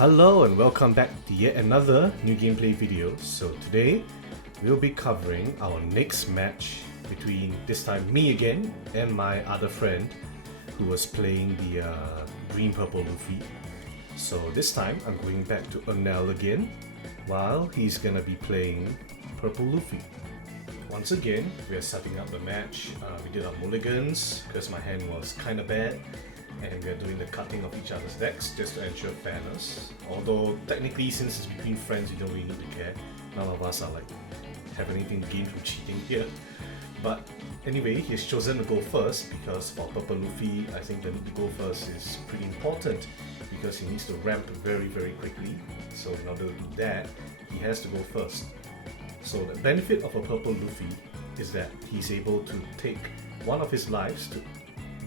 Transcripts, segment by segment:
Hello and welcome back to yet another new gameplay video. So today we'll be covering our next match between this time me again and my other friend who was playing the green purple Luffy. So this time I'm going back to Enel again while he's gonna be playing purple Luffy. Once again we are setting up the match. We did our mulligans because my hand was kinda bad. And we're doing the cutting of each other's decks just to ensure fairness. Although technically, since it's between friends, we don't really need to care. None of us are like have anything to gain from cheating here. But anyway, he's chosen to go first because for Purple Luffy, I think the need to go first is pretty important because he needs to ramp very quickly. So in order to do that, he has to go first. So the benefit of a Purple Luffy is that he's able to take one of his lives to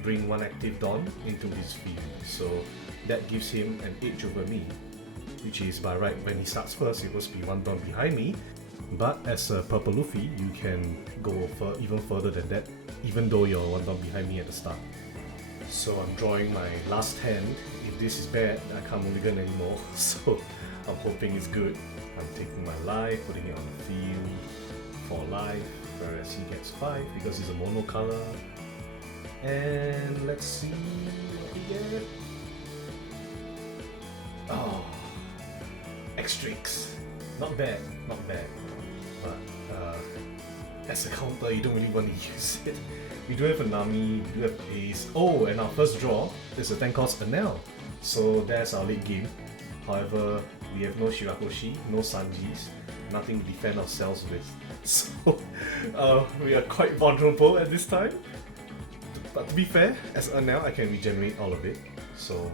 bring one active Dawn into his field, so that gives him an edge over me, which is by right when he starts first, he supposed to be one Dawn behind me, but as a Purple Luffy, you can go even further than that, even though you're one Dawn behind me at the start. So I'm drawing my last hand. If this is bad, I can't mulligan anymore, so I'm hoping it's good. I'm taking my life, putting it on the field for life, whereas he gets 5 because he's a mono color. And let's see what we get. Oh, X-Strix. Not bad. But as a counter, you don't really want to use it. We do have a Nami, we do have Ace. Oh, and our first draw is a tank cost Enel. So that's our late game. However, we have no Shirahoshi, no Sanjis, nothing to defend ourselves with. So we are quite vulnerable at this time. But to be fair, as Enel, I can regenerate all of it, so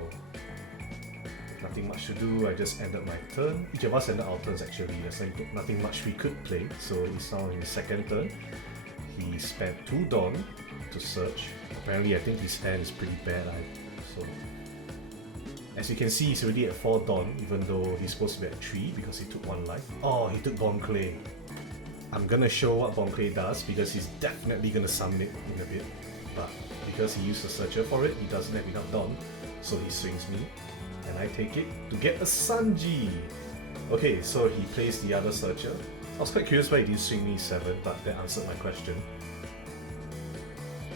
nothing much to do. I just ended my turn. Each of us ended our turns actually. There's like nothing much we could play, so he's now in his second turn. He spent 2 Dawn to search. Apparently, I think his hand is pretty bad. So as you can see, he's already at 4 Dawn, even though he's supposed to be at 3 because he took 1 life. Oh, he took Bon Clay. I'm gonna show what Bon Clay does because he's definitely gonna summon it in a bit. But because he used a searcher for it, he doesn't have enough Dawn, so he swings me, and I take it to get a Sanji! Okay, so he plays the other searcher. I was quite curious why he didn't swing me 7, but that answered my question.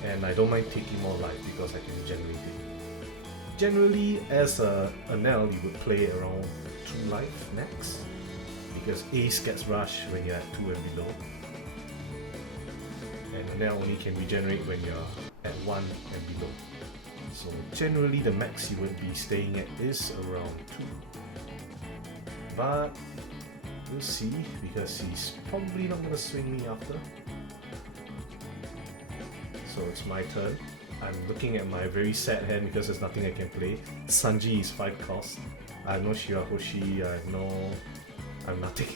And I don't mind taking more life because I can regenerate it. Generally, as a Enel, you would play around 2 life max, because Ace gets rushed when you're at 2 and below. And Enel only can regenerate when you're at 1 and below. So generally the max you would be staying at is around 2. But we'll see because he's probably not going to swing me after. So it's my turn. I'm looking at my very sad hand because there's nothing I can play. Sanji is 5 cost. I have no Shirahoshi, I'm nothing.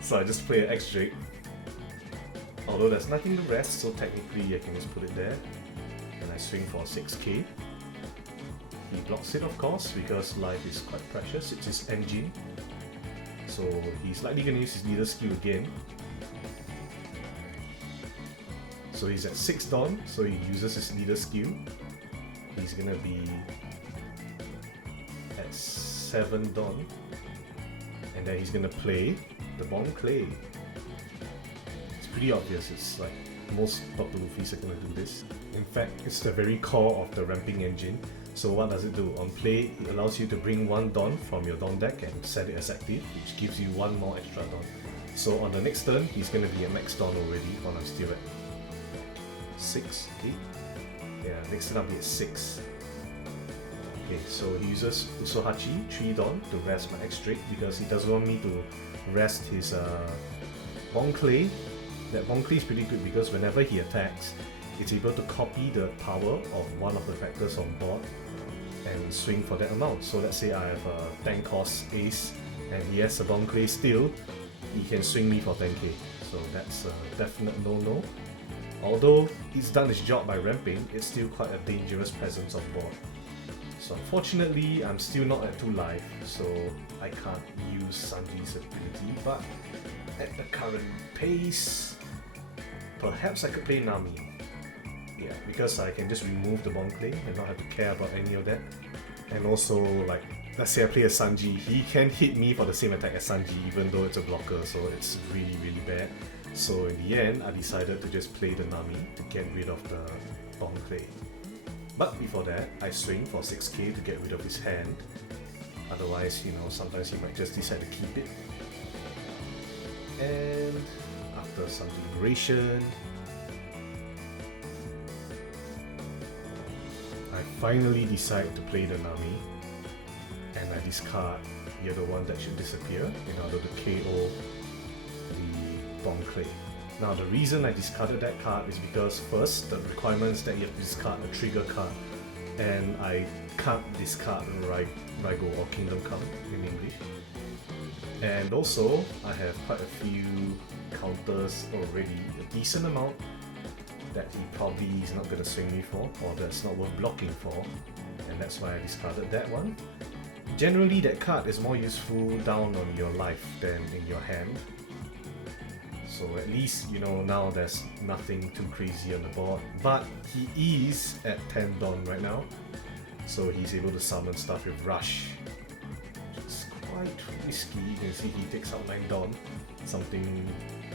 So I just play an X-Drake. Although there's nothing to rest, so technically I can just put it there. And I swing for 6k. He blocks it of course, because life is quite precious, it's his engine. So he's likely going to use his leader skill again. So he's at 6 Dawn, so he uses his leader skill. He's going to be at 7 Dawn. And then he's going to play the Bon Clay. Pretty obvious, it's like most Purple Luffys are going to do this. In fact, it's the very core of the ramping engine. So what does it do? On play, it allows you to bring 1 Dawn from your Dawn deck and set it as active, which gives you 1 more extra Dawn. So on the next turn, he's going to be at max Dawn already, while I'm still at 6, 8? Yeah, next turn I'll be at 6. Okay, so he uses Usohachi, 3 Dawn, to rest my X-Drake because he doesn't want me to rest his Bon Clay. That Bon Clay is pretty good because whenever he attacks, it's able to copy the power of one of the factors on board and swing for that amount. So let's say I have a tank cost Ace and he has a Bon Clay still, he can swing me for 10k. So that's a definite no-no. Although he's done his job by ramping, it's still quite a dangerous presence on board. So unfortunately, I'm still not at 2 life, so I can't use Sanji's ability, but at the current pace, perhaps I could play Nami. Yeah, because I can just remove the Bon Clay and not have to care about any of that. And also, like, let's say I play a Sanji, he can hit me for the same attack as Sanji even though it's a blocker, so it's really really bad. So in the end, I decided to just play the Nami to get rid of the Bomb Clay. But before that, I swing for 6k to get rid of his hand. Otherwise, you know, sometimes he might just decide to keep it. And after some deliberation, I finally decide to play the Nami, and I discard the other one that should disappear in order to KO the Bomb Clay. Now the reason I discarded that card is because first, the requirements that you have to discard a trigger card, and I can't discard Raigo or Kingdom Come in English. And also, I have quite a few counters already, a decent amount that he probably is not going to swing me for, or that's not worth blocking for, and that's why I discarded that one. Generally, that card is more useful down on your life than in your hand. So at least, you know, now there's nothing too crazy on the board. But he is at 10 Dawn right now, so he's able to summon stuff with Rush, which is quite risky. You can see he takes out 9 Dawn. Something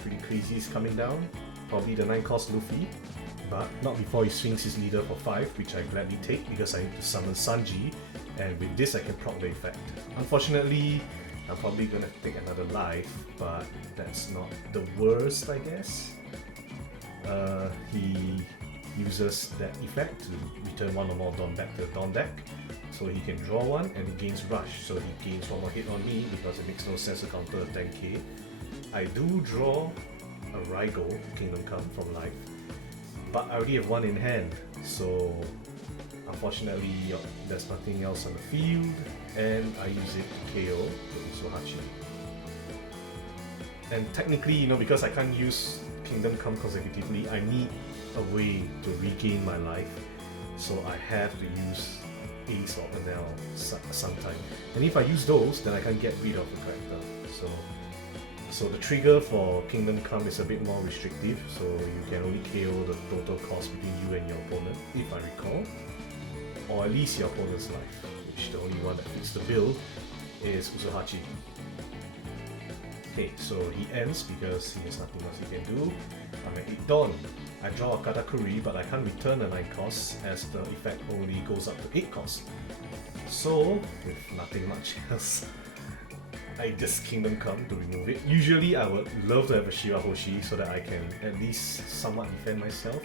pretty crazy is coming down. Probably the 9-cost Luffy, but not before he swings his leader for 5, which I gladly take because I need to summon Sanji, and with this I can proc the effect. Unfortunately, I'm probably gonna take another life, but that's not the worst, I guess. He uses that effect to return 1 or more Dawn back to the Dawn deck, so he can draw 1 and he gains Rush, so he gains 1 more hit on me because it makes no sense to counter a 10k. I do draw a Raigo Kingdom Come from life, but I already have 1 in hand, so unfortunately there's nothing else on the field, and I use it to KO the Usohachi. And technically, you know, because I can't use Kingdom Come consecutively, I need a way to regain my life, so I have to use Ace or Enel sometime. And if I use those, then I can get rid of the character. So the trigger for Kingdom Come is a bit more restrictive, so you can only KO the total cost between you and your opponent, if I recall, or at least your opponent's life, which the only one that fits the bill is Usohachi. Okay, so he ends because he has nothing else he can do. I'm at 8 Dawn. I draw a Katakuri, but I can't return the 9 costs as the effect only goes up to 8 costs. So, with nothing much else, I just Kingdom Come to remove it. Usually I would love to have a Shirahoshi so that I can at least somewhat defend myself,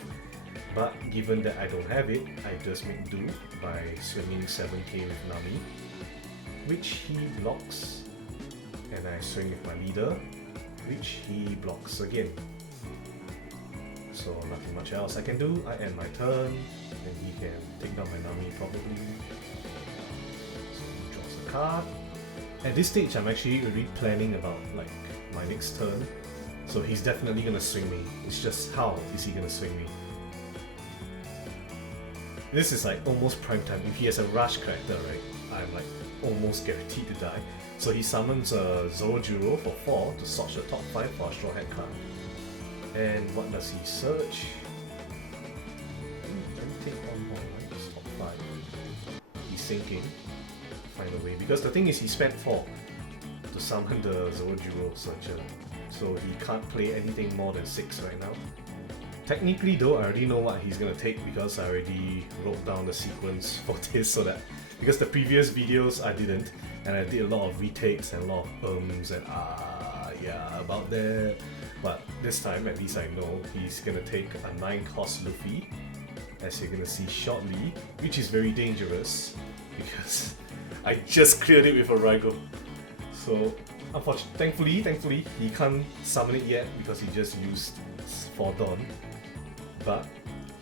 but given that I don't have it, I just make do by swinging 7k with Nami, which he blocks, and I swing with my leader, which he blocks again. So nothing much else I can do. I end my turn, and he can take down my Nami probably. So he draws a card. At this stage, I'm actually already planning about like my next turn, so he's definitely gonna swing me. It's just how is he gonna swing me? This is like almost prime time. If he has a Rush character, right, I'm like almost guaranteed to die. So he summons a Zoro for 4 to search the top 5 for a Straw Hat card. And what does he search? Can he take one more, right? It's top 5. He's thinking. Find a way, because the thing is he spent 4 to summon the Zoro Searcher, so he can't play anything more than 6 right now. Technically though, I already know what he's gonna take because I already wrote down the sequence for this, so that because the previous videos I didn't, and I did a lot of retakes and a lot of and yeah about that, but this time at least I know he's gonna take a 9-cost Luffy, as you're gonna see shortly, which is very dangerous because I just cleared it with a Raigo. So unfortunately, thankfully, he can't summon it yet because he just used 4 Dawn. But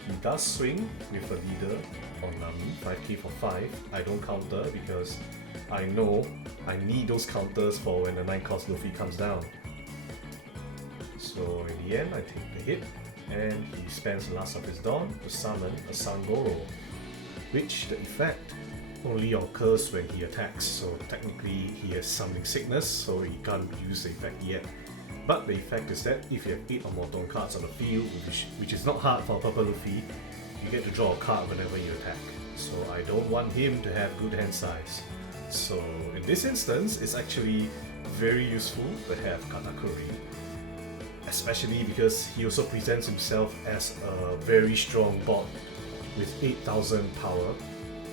he does swing with a leader on Nami, 5k for 5. I don't counter because I know I need those counters for when the 9-cost Luffy comes down. So in the end, I take the hit, and he spends the last of his Dawn to summon a Sangoro, which the effect only occurs when he attacks, so technically he has summoning sickness, so he can't use the effect yet. But the effect is that if you have 8 or more Dawn cards on the field, which is not hard for a purple Luffy, you get to draw a card whenever you attack. so I don't want him to have good hand size. So in this instance, it's actually very useful to have Katakuri, especially because he also presents himself as a very strong bot with 8,000 power,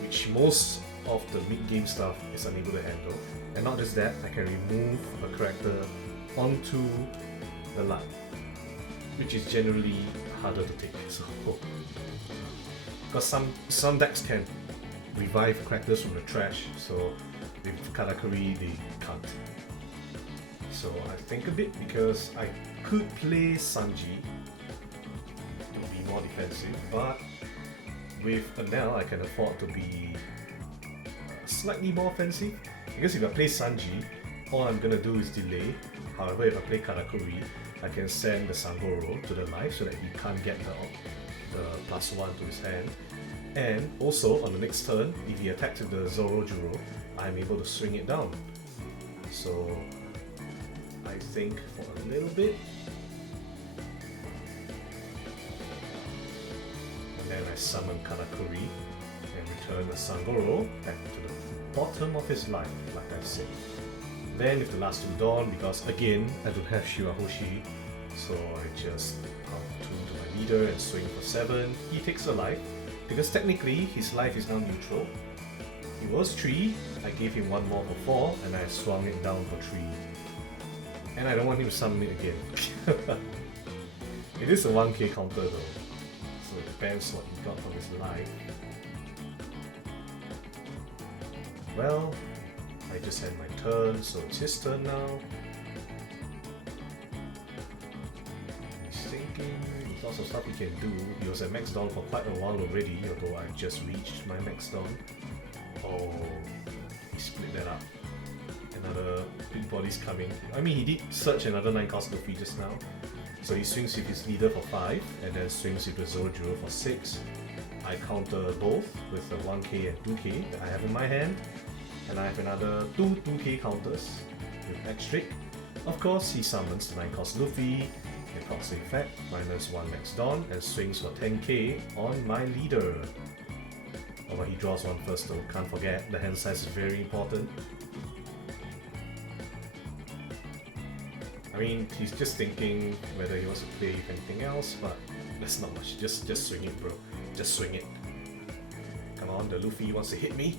which most of the mid-game stuff is unable to handle. And not just that, I can remove a character onto the line, which is generally harder to take. So, because some decks can revive characters from the trash, so with Katakuri they can't. So I think a bit, because I could play Sanji to be more defensive, but with Enel I can afford to be slightly more offensive, because if I play Sanji, all I'm gonna do is delay. However, if I play Katakuri, I can send the Sangoro to the life so that he can't get the +1 to his hand. And also, on the next turn, if he attacks with the Zorojuro, I'm able to swing it down. So, I think for a little bit, and then I summon Katakuri and return the Sangoro back to the bottom of his life, like I said. Then if the last two dawn, because again, I don't have Shirahoshi, so I just pump 2 to my leader and swing for 7. He takes a life, because technically his life is now neutral. He was 3, I gave him 1 more for 4, and I swung it down for 3. And I don't want him to summon it again. It is a 1k counter though, so it depends what he got from his life. Well, I just had my turn, so it's his turn now. He's thinking lots of stuff he can do. He was at max down for quite a while already, although I've just reached my max down. Oh, he split that up. Another big body's coming. I mean, he did search another 9-cost Luffy just now. So he swings with his leader for 5, and then swings with the Zorojuro for 6. I counter both with the 1k and 2k that I have in my hand. And I have another 2k counters with X-Trick. Of course, he summons the 9-cost Luffy, and procs the effect, -1 max Dawn, and swings for 10k on my leader. Oh, but he draws one first though, can't forget, the hand size is very important. I mean, he's just thinking whether he wants to play with anything else, but that's not much, just swing it bro, just swing it. Come on, the Luffy wants to hit me.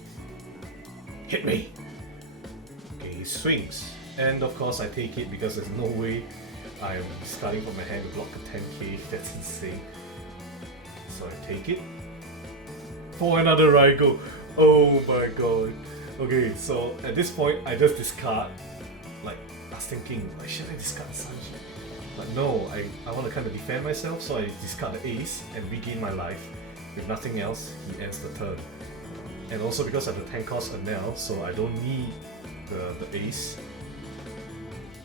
Hit me! Okay, he swings. And of course I take it because there's no way I'm starting from my hand to block a 10k, that's insane. So I take it. For another Raigo! Oh my god. Okay, so at this point I just discard. Like, I was thinking, why should I discard Sanji? But no, I want to kind of defend myself, so I discard the ace and regain my life. With nothing else, he ends the turn. And also because I have the 10-cost Enel, so I don't need the ace.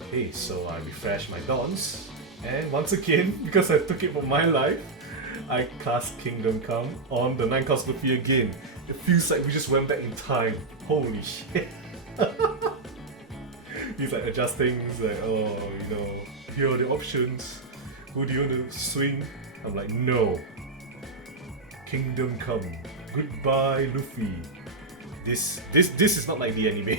Okay, so I refresh my dons, and once again, because I took it for my life, I cast Kingdom Come on the 9-cost Luffy again. It feels like we just went back in time. Holy shit. He's like adjusting, he's like, oh, you know, here are the options. Who do you want to swing? I'm like, no. Kingdom Come. Goodbye, Luffy. This is not like the anime.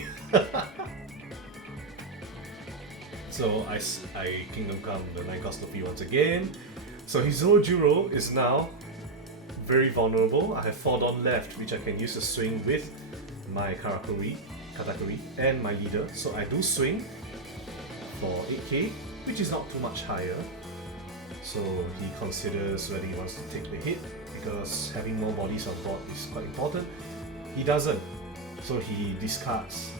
So I Kingdom Come the 9-cost Luffy once again. So his Zorojuro is now very vulnerable. I have 4 Dawn left, which I can use to swing with my Katakuri, and my leader. So I do swing for 8k, which is not too much higher. So he considers whether he wants to take the hit, because having more bodies on board is quite important. He doesn't, so he discards.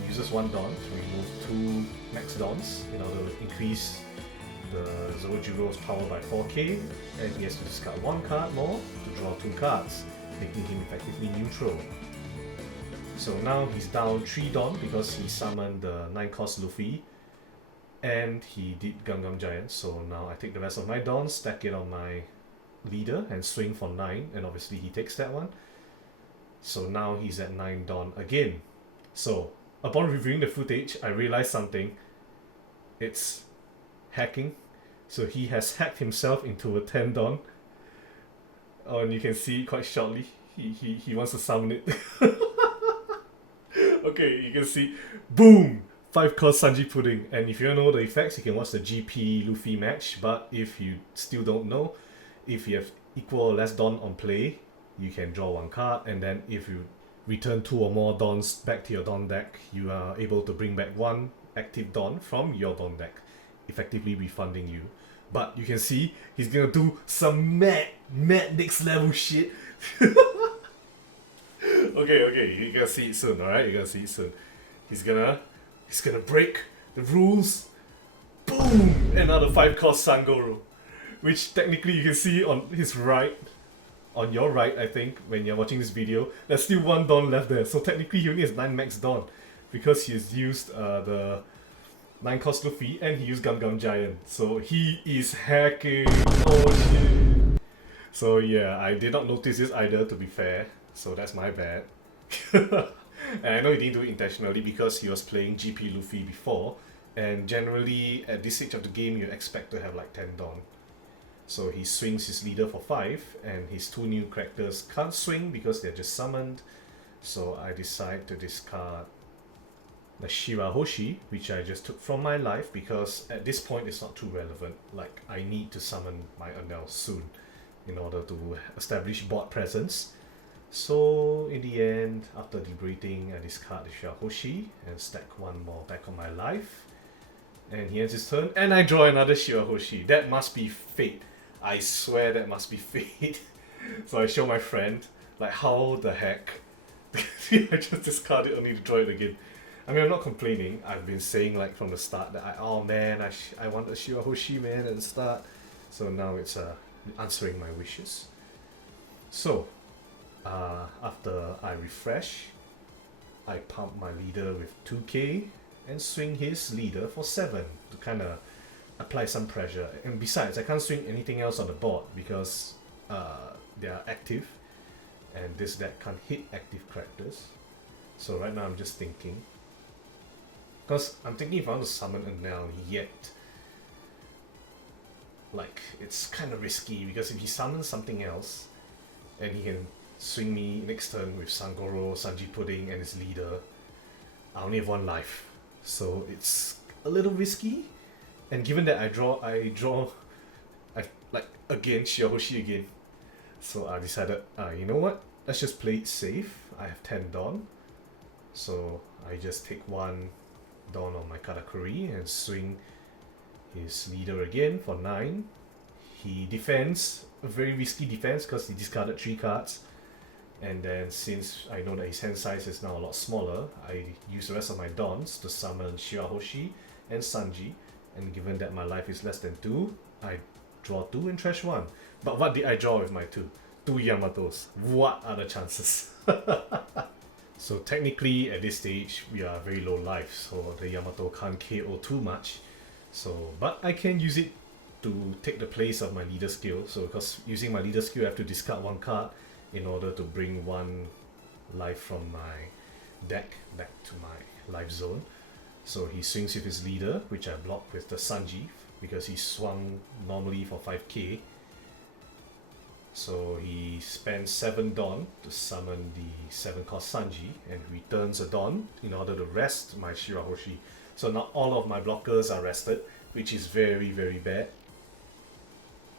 He uses 1 Dawn to remove 2 max Dawns in order to increase the Zorojuro's power by 4k, and he has to discard 1 card more to draw 2 cards, making him effectively neutral. So now he's down 3 Dawn because he summoned the 9-cost Luffy, and he did Gum Giant, so now I take the rest of my Dawns, stack it on my leader and swing for 9, and obviously he takes that one. So now he's at 9 Dawn again. So upon reviewing the footage, I realized something. It's hacking. So he has hacked himself into a 10 Dawn, Oh, and you can see quite shortly, he wants to summon it. Okay, you can see, boom! 5-cost Sanji Pudding. And if you don't know the effects, you can watch the GP Luffy match. But if you still don't know, if you have equal or less Dawn on play, you can draw one card. And then if you return 2 or more Dawns back to your Dawn deck, you are able to bring back 1 active Dawn from your Dawn deck, effectively refunding you. But you can see he's gonna do some mad next level shit. Okay, you're gonna see it soon, alright? You're gonna see it soon. He's gonna break the rules. Boom! Another 5-cost Sangoro. Which technically you can see on his right, on your right, I think, when you're watching this video, there's still 1 Dawn left there. So technically he only has 9 max Dawn, because he has used the 9-cost Luffy and he used Gum Gum Giant. So he is hacking. Oh shit. So yeah, I did not notice this either, to be fair. So that's my bad. And I know he didn't do it intentionally because he was playing GP Luffy before. And generally, at this stage of the game, you expect to have like 10 Dawn. So he swings his leader for 5, and his 2 new characters can't swing because they're just summoned. So I decide to discard the Shirahoshi, which I just took from my life because at this point it's not too relevant. Like, I need to summon my Enel soon in order to establish board presence. So in the end, after deliberating, I discard the Shirahoshi and stack 1 more back on my life. And he ends his turn, and I draw another Shirahoshi. That must be fate. I swear that must be fate. So I show my friend, like, how the heck? I just discarded only to draw it again. I mean, I'm not complaining. I've been saying, like, from the start that oh man, I want a Shirahoshi, man, at the start. So now it's answering my wishes. So after I refresh, I pump my leader with 2k and swing his leader for 7 to kind of apply some pressure. And besides, I can't swing anything else on the board because they are active, and this deck can't hit active characters. So right now I'm just thinking, because I'm thinking if I want to summon Enel yet, like, it's kind of risky, because if he summons something else and he can swing me next turn with Sangoro, Sanji Pudding and his leader, I only have 1 life. So it's a little risky. And given that I draw like again, Shirahoshi again. So I decided, you know what? Let's just play it safe. I have 10 Dawn. So I just take 1 Dawn on my Katakuri and swing his leader again for 9. He defends, a very risky defense because he discarded 3 cards. And then since I know that his hand size is now a lot smaller, I use the rest of my Dawns to summon Shirahoshi and Sanji. And given that my life is less than 2, I draw 2 and trash 1. But what did I draw with my 2? 2 Yamatos. What are the chances? So technically at this stage we are very low life, so the Yamato can't KO too much. So, but I can use it to take the place of my leader skill. So because using my leader skill, I have to discard 1 card in order to bring 1 life from my deck back to my life zone. So he swings with his leader, which I block with the Sanji because he swung normally for 5k. So he spends 7 Dawn to summon the 7-cost Sanji and returns a Dawn in order to rest my Shirahoshi. So now all of my blockers are rested, which is very, very bad.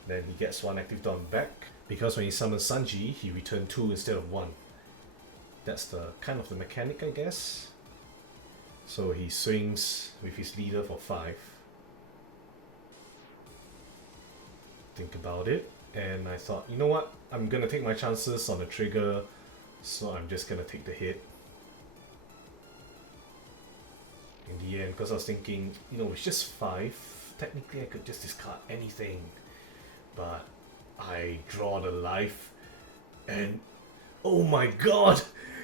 Then he gets 1 active Dawn back, because when he summons Sanji, he returned 2 instead of 1. That's the kind of the mechanic, I guess. So he swings with his leader for 5. Think about it, and I thought, you know what? I'm gonna take my chances on the trigger, so I'm just gonna take the hit. In the end, because I was thinking, you know, it's just 5. Technically, I could just discard anything. But I draw the life, and oh my god!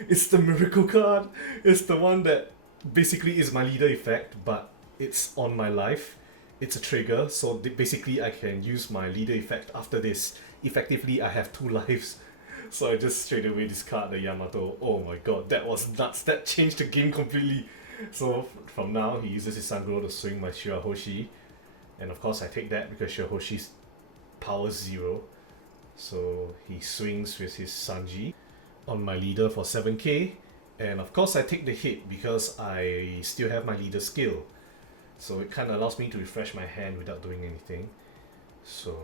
It's the miracle card! It's the one that basically is my leader effect, but it's on my life. It's a trigger, so basically I can use my leader effect after this. Effectively, I have 2 lives. So I just straight away discard the Yamato. Oh my god, that was nuts. That changed the game completely. So from now, he uses his Sangoro to swing my Shirahoshi. And of course I take that because Shirahoshi's power 0. So he swings with his Sanji on my leader for 7k, and of course I take the hit because I still have my leader skill. So it kind of allows me to refresh my hand without doing anything. So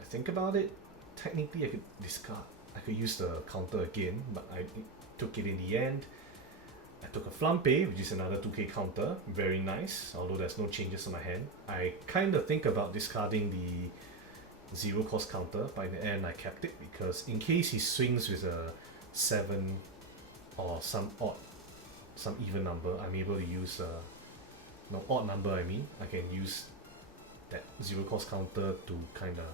I think about it, technically I could discard. I could use the counter again, but I took it in the end. I took a Flampe, which is another 2k counter, very nice, although there's no changes to my hand. I kind of think about discarding the 0 cost counter, but in the end I kept it because in case he swings with a 7 or some odd, some even number, I'm able to use no, odd number I mean, I can use that 0 cost counter to kind of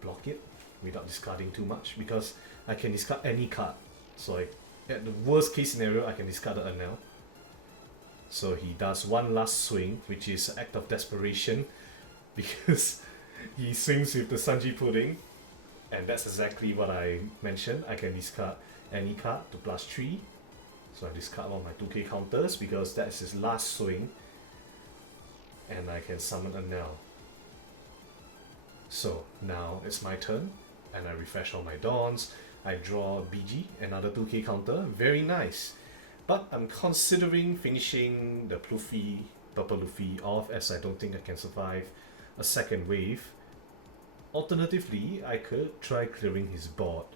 block it without discarding too much, because I can discard any card. So at the worst case scenario, I can discard the Enel. So he does one last swing, which is an act of desperation, because he swings with the Sanji Pudding, and that's exactly what I mentioned. I can discard any card to +3. So I discard all my 2k counters because that's his last swing, and I can summon Enel. So now it's my turn, and I refresh all my Dawns. I draw BG, another 2k counter, very nice. But I'm considering finishing the PLuffy, Purple Luffy off, as I don't think I can survive a second wave. Alternatively, I could try clearing his board.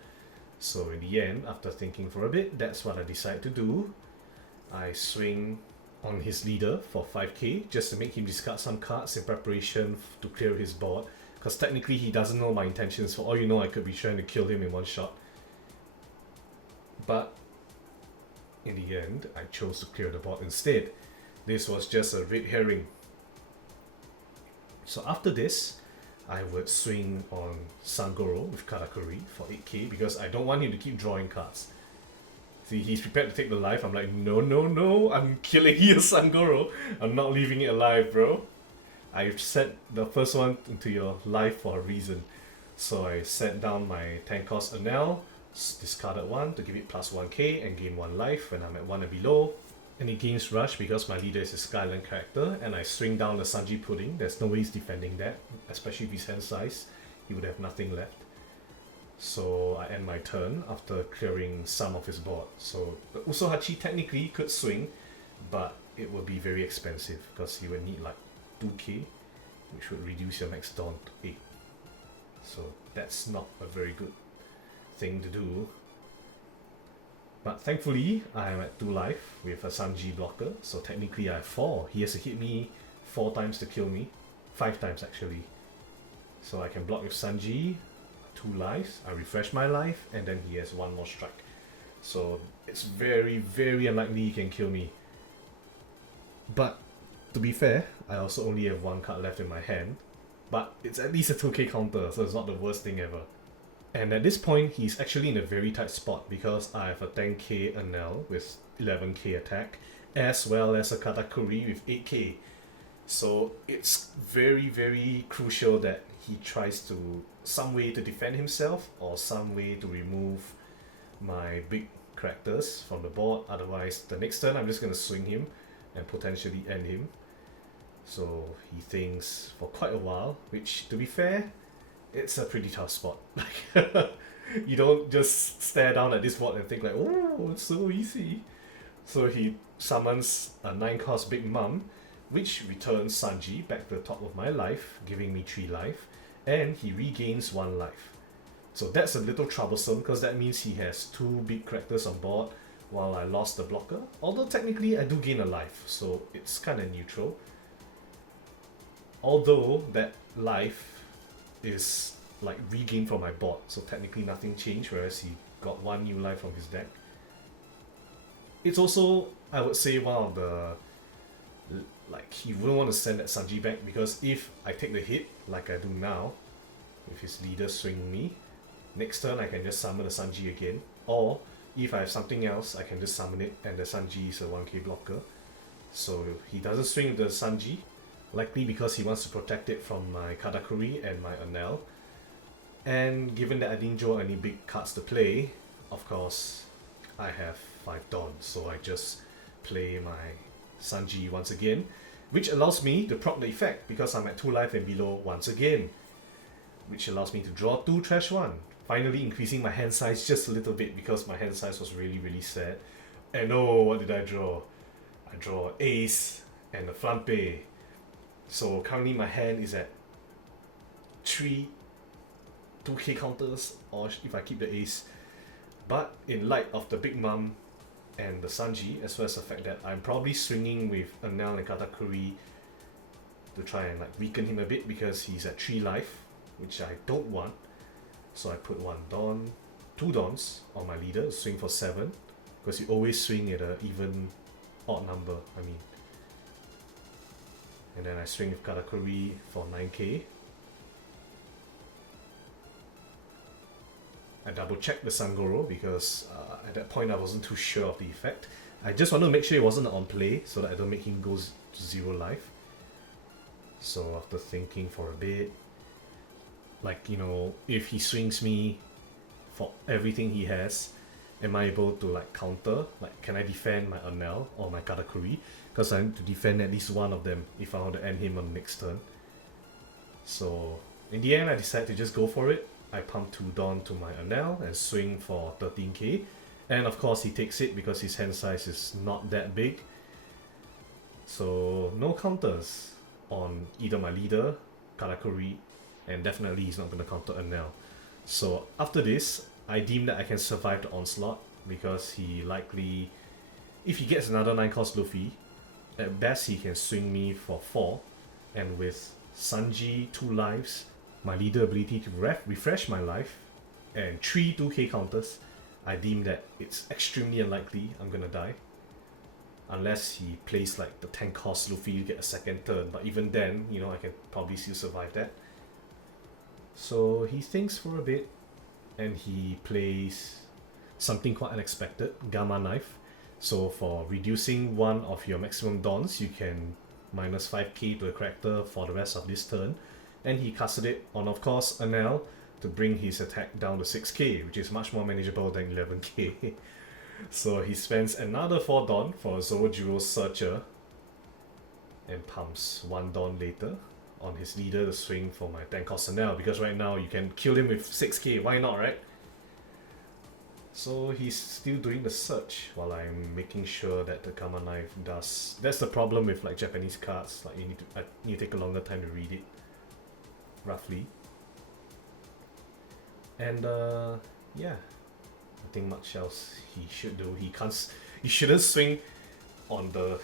So in the end, after thinking for a bit, that's what I decide to do. I swing on his leader for 5k, just to make him discard some cards in preparation to clear his board. Because technically he doesn't know my intentions. For all you know, I could be trying to kill him in one shot. But in the end, I chose to clear the board instead. This was just a red herring. So after this, I would swing on Sangoro with Katakuri for 8k because I don't want him to keep drawing cards. See, he's prepared to take the life. I'm like, no, no, no, I'm killing your Sangoro. I'm not leaving it alive, bro. I've set the first one into your life for a reason. So I set down my 10 cost Enel, discarded one to give it +1k and gain 1 life when I'm at 1 and below. And it gains rush because my leader is a Skyline character, and I swing down the Sanji Pudding. There's no way he's defending that, especially with his hand size. He would have nothing left. So I end my turn after clearing some of his board. So the Usohachi technically could swing, but it would be very expensive because he would need like 2k, which would reduce your max Dawn to 8. So that's not a very good thing to do. But thankfully, I am at 2 life with a Sanji blocker, so technically I have 4. He has to hit me 4 times to kill me. 5 times actually. So I can block with Sanji, 2 lives, I refresh my life, and then he has 1 more strike. So it's very, very unlikely he can kill me. But to be fair, I also only have 1 card left in my hand. But it's at least a 2k counter, so it's not the worst thing ever. And at this point, he's actually in a very tight spot because I have a 10k Enel with 11k attack, as well as a Katakuri with 8k. So it's very, very crucial that he tries to some way to defend himself or some way to remove my big characters from the board. Otherwise, the next turn I'm just going to swing him and potentially end him. So he thinks for quite a while, which to be fair, it's a pretty tough spot. Like, you don't just stare down at this board and think like, oh, it's so easy. So he summons a 9 cost Big Mom, which returns Sanji back to the top of my life, giving me 3 life, and he regains 1 life. So that's a little troublesome because that means he has 2 big characters on board while I lost the blocker. Although technically I do gain a life, so it's kind of neutral. Although that life is like regained from my board, so technically nothing changed, whereas he got 1 new life from his deck. It's also, I would say, one of the, like, he wouldn't want to send that Sanji back because if I take the hit, like I do now, with his leader swinging me, next turn I can just summon the Sanji again, or if I have something else, I can just summon it and the Sanji is a 1k blocker. So he doesn't swing the Sanji, likely because he wants to protect it from my Katakuri and my Enel. And given that I didn't draw any big cards to play, of course, I have 5 Dawns, so I just play my Sanji once again, which allows me to proc the effect because I'm at 2 life and below once again, which allows me to draw 2 trash 1, finally increasing my hand size just a little bit because my hand size was really sad. And oh, what did I draw? I draw ace and a flampe. So currently my hand is at 3 2k counters, or if I keep the ace. But in light of the Big Mom and the Sanji, as well as the fact that I'm probably swinging with Enel and Katakuri to try and like weaken him a bit because he's at 3 life, which I don't want. So I put 1 Dawn, 2 Dawns on my leader, swing for 7, because you always swing at an even odd number, I mean. And then I swing with Katakuri for 9k. I double checked the Sangoro because at that point I wasn't too sure of the effect. I just wanted to make sure it wasn't on play so that I don't make him go to 0 life. So after thinking for a bit, like, you know, if he swings me for everything he has, am I able to like counter? Like, can I defend my Enel or my Katakuri? Because I need to defend at least one of them if I want to end him on the next turn. So in the end I decided to just go for it. I pump 2 Dawn to my Enel and swing for 13k. And of course he takes it because his hand size is not that big. So no counters on either my leader, Katakuri, and definitely he's not going to counter Enel. So after this, I deem that I can survive the onslaught because he likely, if he gets another 9 cost Luffy, at best he can swing me for 4, and with Sanji 2 lives, my leader ability to refresh my life, and 3 2k counters, I deem that it's extremely unlikely I'm gonna die. Unless he plays like the 10 cost Luffy, you get a second turn, but even then, you know, I can probably still survive that. So he thinks for a bit, and he plays something quite unexpected, Gamma Knife. So for reducing one of your maximum Dawns, you can minus 5k to the character for the rest of this turn. And he casted it on, of course, Enel to bring his attack down to 6k, which is much more manageable than 11k. So he spends another 4 Dawn for a Zoro Searcher and pumps 1 Dawn later on his leader to swing for my 10 cost Enel, because right now you can kill him with 6k, why not, right? So he's still doing the search while I'm making sure that the Gamma Knife does. That's the problem with like Japanese cards, like I need to take a longer time to read it, roughly. And yeah, nothing much else he should do. He shouldn't swing on the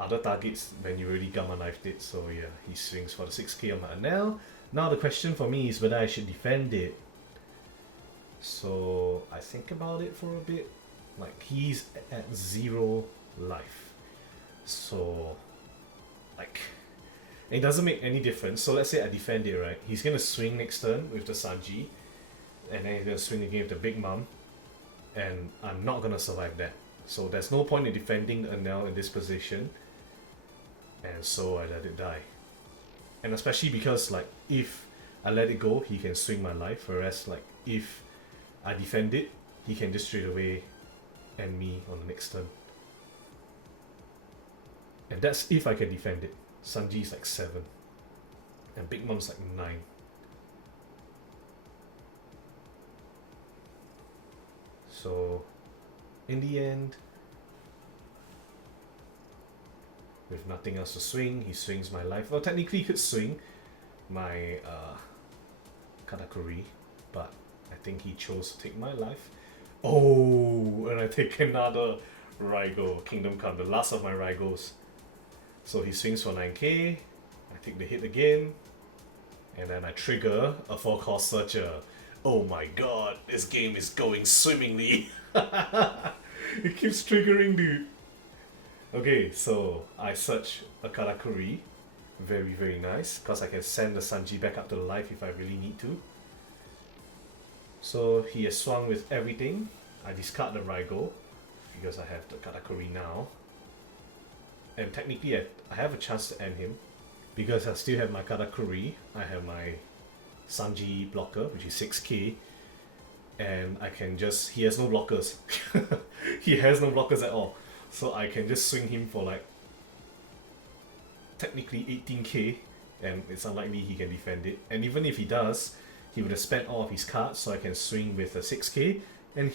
other targets when you already Gamma Knifed it. So yeah, he swings for the 6k on my Enel. Now the question for me is whether I should defend it. So I think about it for a bit. Like, he's at 0 life, so like it doesn't make any difference. So let's say I defend it, right? He's gonna swing next turn with the Sanji, and then he's gonna swing again with the Big Mom, and I'm not gonna survive that. So there's no point in defending the Enel in this position, and so I let it die. And especially because like if I let it go, he can swing my life, whereas like if I defend it, he can just straight away end me on the next turn. And that's if I can defend it. Sanji is like 7, and Big Mom's like 9. So in the end, with nothing else to swing, he swings my life. Well, technically he could swing my Katakuri, but I think he chose to take my life. Oh, and I take another Raigo, Kingdom Come, the last of my Raigos. So he swings for 9k, I take the hit again, and then I trigger a 4-cost Searcher. Oh my god, this game is going swimmingly. It keeps triggering, dude. Okay, so I search a Katakuri. Very nice, because I can send the Sanji back up to life if I really need to. So he has swung with everything. I discard the Raigo because I have the Katakuri now. And technically I have a chance to end him because I still have my Katakuri. I have my Sanji blocker, which is 6k. And I can just... he has no blockers. He has no blockers at all. So I can just swing him for like... technically 18k. And it's unlikely he can defend it. And even if he does, he would have spent all of his cards, so I can swing with a 6k, and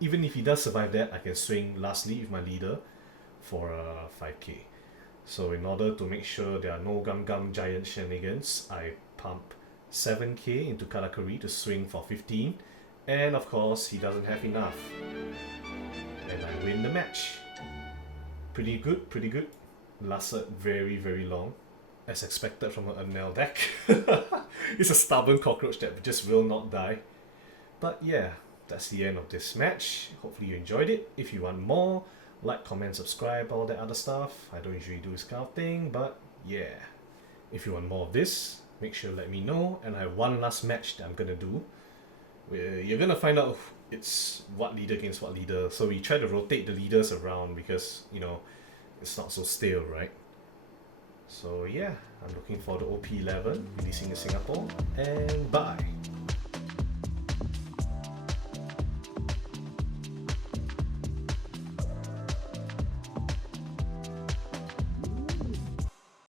even if he does survive that, I can swing lastly with my leader for a 5k. So in order to make sure there are no Gum Giant shenanigans, I pump 7k into Karakuri to swing for 15, and of course he doesn't have enough, and I win the match. Pretty good, pretty good. Lasted very long, as expected from an Enel deck. It's a stubborn cockroach that just will not die. But yeah, that's the end of this match. Hopefully you enjoyed it. If you want more, like, comment, subscribe, all that other stuff. I don't usually do this kind of thing, but yeah. If you want more of this, make sure to let me know. And I have one last match that I'm gonna do. You're gonna find out it's what leader against what leader. So we try to rotate the leaders around because, you know, it's not so stale, right? So yeah, I'm looking for the OP11 releasing in Singapore, and bye!